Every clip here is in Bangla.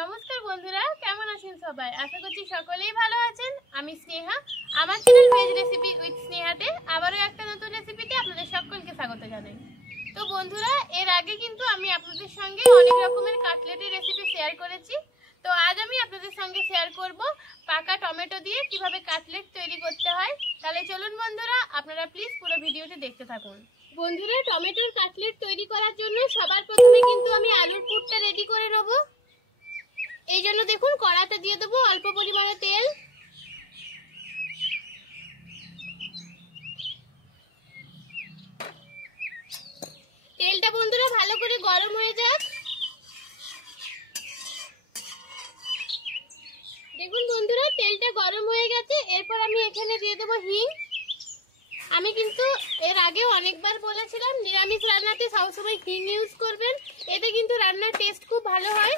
নমস্কার বন্ধুরা, কেমন আছেন সবাই? আশা করছি সকলেই ভালো আছেন। আমি স্নেহা, আমার চ্যানেল ভেজ রেসিপি উইথ স্নেহাতে আবারও একটা নতুন রেসিপিতে আপনাদের সকলকে স্বাগত জানাই। তো বন্ধুরা, এর আগে কিন্তু আমি আপনাদের সঙ্গে অনেক রকমের কাটলেটের রেসিপি শেয়ার করেছি। তো আজ আমি আপনাদের সঙ্গে শেয়ার করব পাকা টমেটো দিয়ে কিভাবে কাটলেট তৈরি করতে হয়। তাহলে চলুন বন্ধুরা, আপনারা প্লিজ পুরো ভিডিওটি দেখতে থাকুন। বন্ধুরা, টমেটোর কাটলেট তৈরি করার জন্য সবার প্রথমে কিন্তু আমি আলুর পুরটা রেডি করে নেব। এই জন্য দেখুন কড়াতে দিয়ে দেবো অল্প পরিমাণে তেল। তেলটা বন্ধুরা ভালো করে গরম হয়ে যাক। দেখুন বন্ধুরা, তেলটা গরম হয়ে গেছে। এরপর আমি এখানে দিয়ে দেবো হিং। আমি কিন্তু এর আগেও অনেকবার বলেছিলাম নিরামিষ রান্নাতে সবসময় হিং ইউজ করবেন, এতে কিন্তু রান্নার টেস্ট খুব ভালো হয়।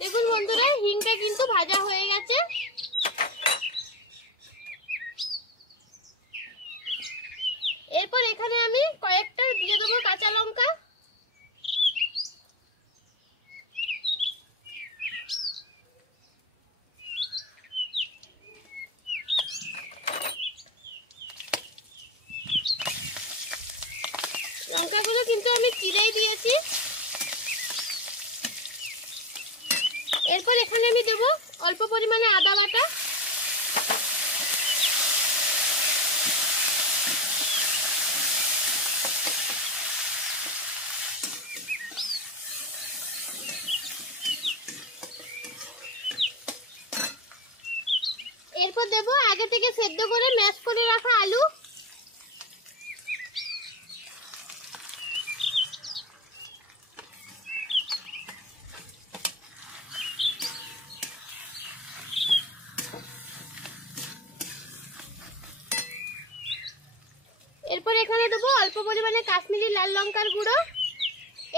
দেখুন বন্ধুরা, হিংটা কিন্তু ভাজা হয়ে গেছে। এরপর এখানে আমি কয়েকটা দিয়ে দেবো কাঁচা লঙ্কা। লঙ্কাগুলো কিন্তু আমি চিড়েই দিয়েছি। এরপর এখানে আমি দেবো অল্প পরিমাণে আদা বাটা। এরপর দেবো আগে থেকে সেদ্ধ করে ম্যাশ করে রাখা আলু। এরপর এখানে দেবো অল্প পরিমাণে কাশ্মীরি লাল লঙ্কার গুঁড়ো।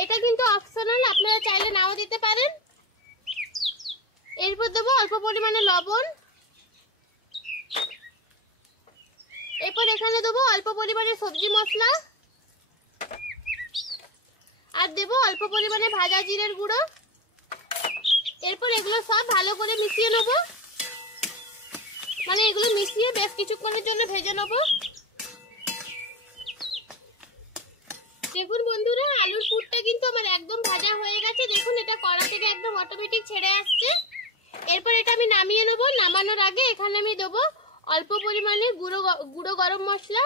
এটা কিন্তু অপশনাল, আপনারা চাইলে নাও দিতে পারেন। এরপর দেবো অল্প পরিমাণে লবণ। এরপর এখানে দেবো অল্প পরিমাণে সবজি মশলা, আর দেবো অল্প পরিমাণে ভাজা জিরের গুঁড়ো। এরপর এগুলো সব ভালো করে মিশিয়ে নেবো, মানে এগুলো মিশিয়ে বেশ কিছুক্ষণের জন্য ভেজে নেবো। দেখুন বন্ধুরা, আলুর পুরটা কিন্তু আমার একদম ভাজা হয়ে গেছে। দেখুন এটা কড়া থেকে একদম অটোমেটিক ছেড়ে আসছে। এরপর এটা আমি নামিয়ে নেবো। নামানোর আগে এখানে আমি দেবো অল্প পরিমাণে গুঁড়ো গরম মশলা।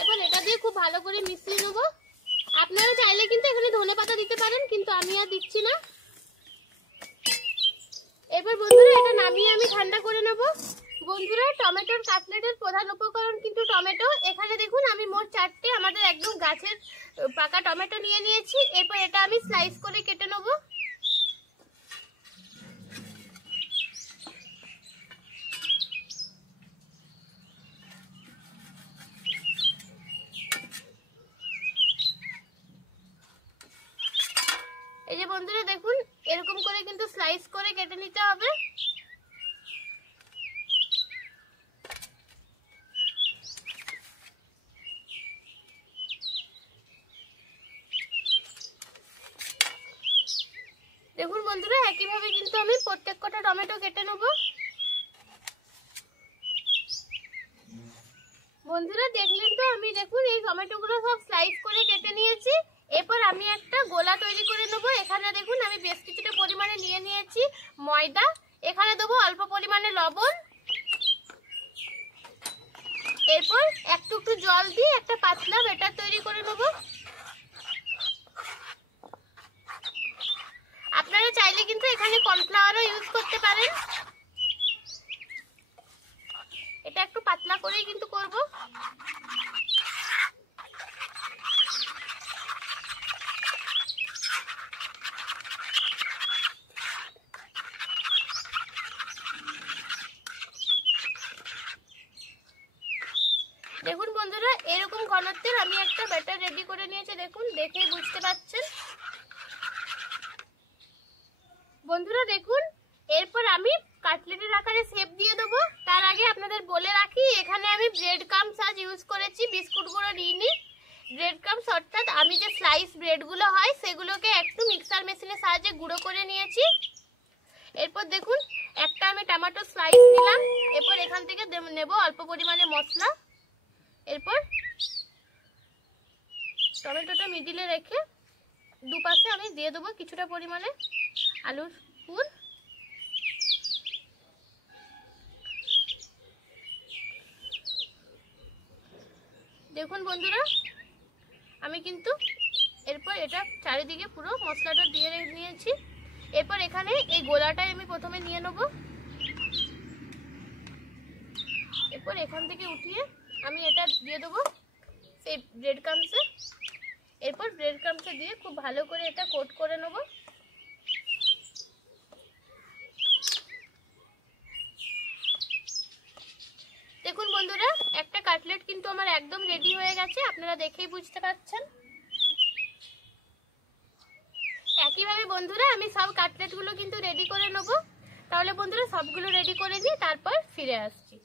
এবার এটা দিয়ে খুব ভালো করে মিশিয়ে নেবো। আপনারা চাইলে কিন্তু এখানে ধনেপাতা দিতে পারেন, কিন্তু আমি আর দিচ্ছি না। এবার বন্ধুরা এটা নামিয়ে আমি ঠান্ডা করে নেবো। বন্ধুরা, টমেটোর কাটলেটের প্রধান উপকরণ কিন্তু টমেটো। এখানে দেখুন আমি মোট 4টে আমাদের একদম গাছের পাকা টমেটো নিয়ে নিয়েছি। এরপর এটা আমি স্লাইস করে কেটে নেব। এই যে বন্ধুরা দেখুন, এরকম করে কিন্তু স্লাইস করে কেটে নিতে হবে। দেখুন বন্ধুরা, একইভাবে কিন্তু আমি প্রত্যেক কটা টমেটো কেটে নেব। বন্ধুরা দেখলেন তো, আমি দেখুন এই টমেটোগুলো সব স্লাইস করে কেটে নিয়েছি। এরপর আমি একটা গোলা তৈরি করে নেব। এখানে দেখুন আমি বেশ কিছুটা পরিমাণে নিয়ে নিয়েছি ময়দা। এখানে দেবো অল্প পরিমাণে লবণ। এরপর একটু জল দিয়ে একটা পাতলা ব্যাটার তৈরি করে নেব। আপনারা চাইলে কিন্তু এখানে কর্নফ্লাওয়ারও ইউজ করতে পারেন। এটা একটু পাতলা করেই কিন্তু করব। দেখুন বন্ধুরা, এরকম ঘনত্বের আমি একটা ব্যাটার রেডি করে নিয়েছি। দেখুন, দেখেই বুঝতে পারছেন। বন্ধুরা দেখুন, এরপর আমি কাটলেটের আকারে শেপ দিয়ে দেবো। তার আগে আপনাদের বলে রাখি, এখানে আমি ব্রেড ক্রাম্বস আজ ইউজ করেছি, বিস্কুট গুঁড়ো নিইনি। ব্রেড ক্রাম্বস অর্থাৎ আমি যে স্লাইস ব্রেডগুলো হয় সেগুলোকে একটু মিক্সার মেশিনের সাহায্যে গুঁড়ো করে নিয়েছি। এরপর দেখুন একটা আমি টমেটো স্লাইস নিলাম। এরপর এখান থেকে নেব অল্প পরিমাণে মশলা। এরপর টমেটোটা মিডিলে রেখে দুপাশে আমি দিয়ে দেবো কিছুটা পরিমাণে আলুর পুর। দেখুন বন্ধুরা, আমি কিন্তু এরপর এটা চারিদিকে পুরো মশলাটা দিয়ে নিয়েছি। এরপর এখানে এই গোলাটাই আমি প্রথমে নিয়ে নেব। এরপর এখান থেকে উঠিয়ে আমি এটা দিয়ে দেবো সেই ব্রেড ক্রাম্বসে। এরপর ব্রেড ক্রাম্বসে দিয়ে খুব ভালো করে এটা কোট করে নেব। দেখুন বন্ধুরা, একটা কাটলেট কিন্তু আমার একদম রেডি হয়ে গেছে, আপনারা দেখেই বুঝতে পারছেন। একইভাবে বন্ধুরা আমি সব কাটলেটগুলো কিন্তু রেডি করে নেব। তাহলে বন্ধুরা সবগুলো রেডি করে নিই, তারপর ফিরে আসছি।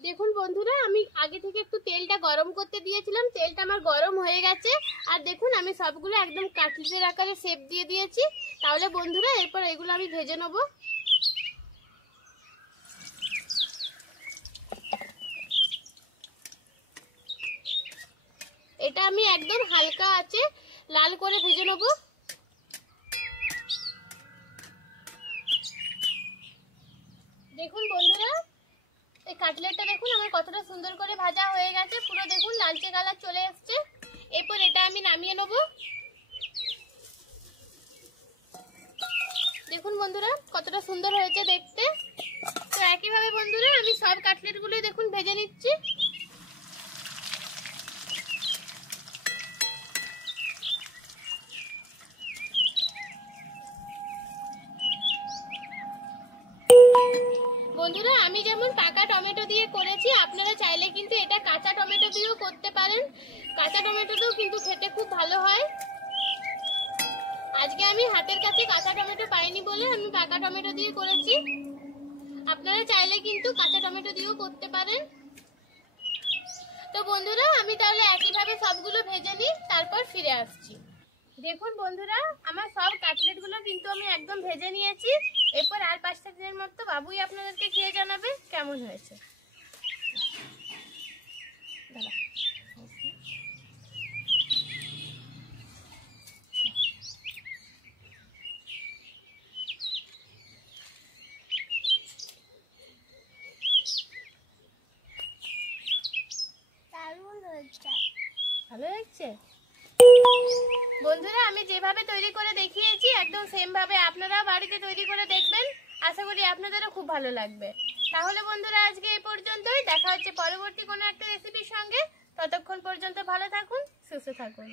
দেখুন বন্ধুরা, আমি আগে থেকে একটু তেলটা গরম করতে দিয়েছিলাম, তেলটা আমার গরম হয়ে গেছে। আর দেখুন আমি সবগুলো একদম কাটলেটের আকারে শেপ দিয়ে দিয়েছি। তাহলে বন্ধুরা এরপর এগুলো আমি ভেজে নেব। এটা আমি একদম হালকা আছে লাল করে ভেজে নেব। দেখুন বন্ধুরা, এই কাটলেটটা দেখুন আমার কতটা সুন্দর করে ভাজা হয়ে গেছে, পুরো দেখুন লালচে কালার চলে এসছে। এরপর এটা আমি নামিয়ে নেব। দেখুন বন্ধুরা কতটা সুন্দর হয়েছে দেখতে। তো একইভাবে বন্ধুরা আমি সব কাটলেটগুলো দেখুন ভেজে নিচ্ছি। বন্ধুরা আমি যেমন পাকা টমেটো দিয়ে করেছি, আপনারা চাইলে কিন্তু এটা কাঁচা টমেটো দিয়েও করতে পারেন। কাঁচা টমেটোটাও কিন্তু খেতে খুব ভালো হয়। আজকে আমি হাতের কাছে কাঁচা টমেটো পাইনি বলে আমি পাকা টমেটো দিয়ে করেছি। আপনারা চাইলে কিন্তু কাঁচা টমেটো দিয়েও করতে পারেন। তো বন্ধুরা আমি তাহলে একইভাবে সবগুলো ভেজে নিই, তারপর ফিরে আসছি। দেখুন বন্ধুরা আমার সব কাটলেটগুলো কিন্তু আমি একদম ভেজে নিয়েছি। এরপর আর 5টা দিনের মতো বাবুই আপনাদেরকে খেয়ে জানাবে কেমন হয়েছে। ভালো লাগছে বন্ধুরা, আমি যেভাবে তৈরি করে দেখিয়েছি একদম সেম ভাবে আপনারা বাড়িতে তৈরি করে দেখবেন। আশা করি আপনাদেরও খুব ভালো লাগবে। তাহলে বন্ধুরা আজকে এই পর্যন্তই, দেখা হচ্ছে পরবর্তী কোনো একটা রেসিপির সঙ্গে। ততক্ষণ পর্যন্ত ভালো থাকুন, সুস্থ থাকুন।